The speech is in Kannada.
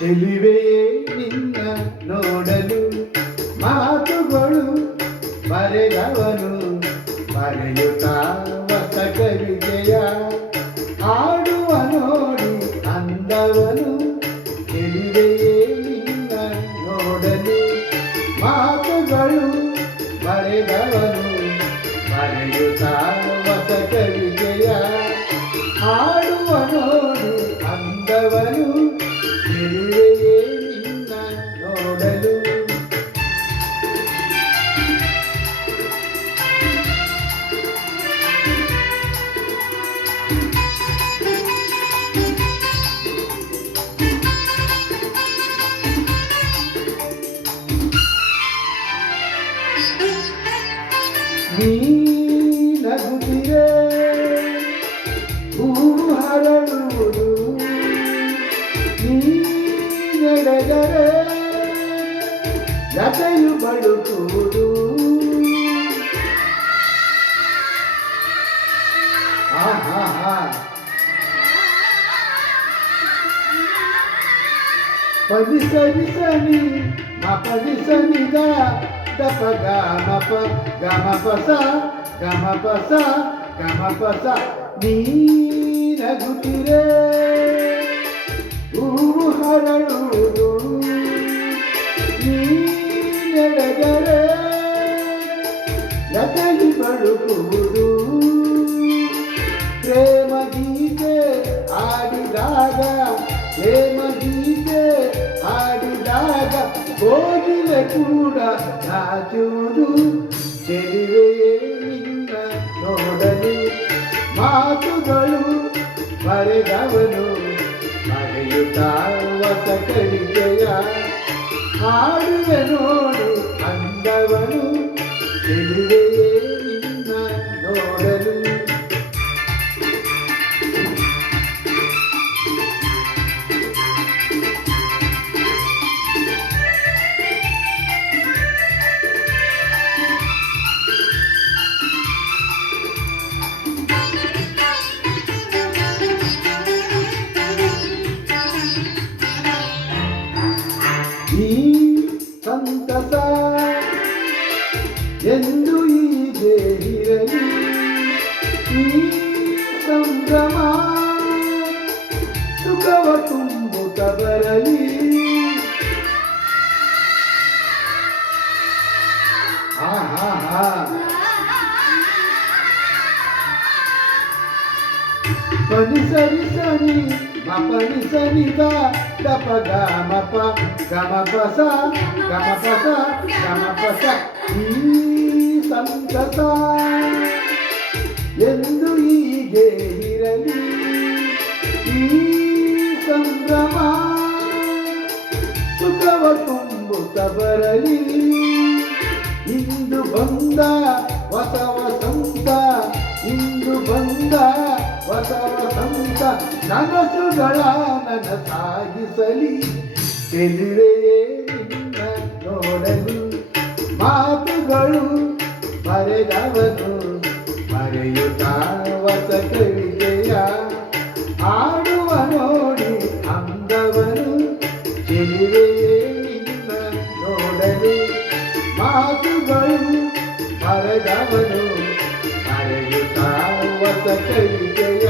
ಚೆಲುವೆಯೇ ನಿನ್ನ ನೋಡಲು ಮಾತುಗಳು ಬರೆದವನು ಬರೆಯುತ್ತಾ ಹೊಸ ಕವಿತೆಯ ಆಡುವ ನೋಡಿ ಅಂದವನು. ಚೆಲುವೆಯೇ ನಿನ್ನ ನೋಡಲು ಮಾತುಗಳು ಬರೆದವನು ಬರೆಯುತ್ತಾ ಹೊಸ ಕವಿತೆಯ ಆಡುವ ನೋಡಿ ಅಂದವನು. ಚೆಲುವೆಯೇ ನಿನ್ನ ನೋಡಲು ನೀ ನಗುತ್ತಿರೆ ಹೂವು ಹರಡುವುದು, ನೀ ನಡೆದರೆ ಲತೆಯು ಬಳುಕುವುದು. ಪದಿ ಸರಿ ಸನಿ ಮಪದಿ ಸನಿದ ದಪ ಗಮಪ ಗಮಪಸ ಗಮಪಸ ಗಮಪಸ. ನೀ ನಗುತ್ತಿರೆ ಹೂವು ಹರಡುವುದು, ನೀ ನಡೆದರೆ ಲತೆಯು ಬಳುಕುವುದು. ಪ್ರೇಮ ಗೀತೆ ಆಡಿದಾಗ ಪ್ರೇಮ ಗೀತೆ ಆಡಿದಾಗ ಕೋಗಿಲೆ ಕೂಡ ನಾಚುವುದು. ಚೆಲುವೆಯೇ ನಿನ್ನ ನೋಡಲು ಮಾತುಗಳು ಬರೆದವನು ಬರೆಯುತ್ತಾ ಹೊಸ ಕವಿತೆಯ ಹಾಡುವೆ ನೋಡಿ ಅಂದವನು. ಚೆಲುವೆಯೇ ನಿನ್ನ ನೋಡಲು ಈ ಸಂತಸ ಎಂದು ಹೀಗೆ ಇರಲಿ, ಈ ಸಂಭ್ರಮ ಸುಖವ ತುಂಬುತ್ತ ಬರಲಿ. ಪನಿ ಸರಿ ಸನಿ ಮಪನಿ ಸನಿದ ದಪ ಗಮಪ ಗಮಪಸ ಗಮಪಸ ಗಮಪಸ. ಈ ಸಂತಸ ಎಂದು ಹೀಗೆ ಇರಲಿ, ಈ ಸಂಭ್ರಮ ಸುಖವ ತುಂಬುತ್ತ ಬರಲಿ. ಇಂದು ಬಂದ ಹೊಸ ವಸಂತ, ಇಂದು ಬಂದ ಹೊಸ ವಸಂತ ನನಸುಗಳ ನನಸಾಗಿಸಲಿ. ಚೆಲುವೆಯೇ ನಿನ್ನ ನೋಡಲು ಮಾತುಗಳು ಬರೆದವನು ಬರೆಯುತ್ತಾ ಹೊಸ ಕವಿತೆಯ ಆಡುವ ನೋಡಿ ಅಂದವನು. ಚೆಲುವೆಯೇ ನಿನ್ನ ನೋಡಲು ಮಾತುಗಳು ಬರೆದವನು ಬರೆಯುತ್ತಾ ಹೊಸ ಕವಿತೆಯ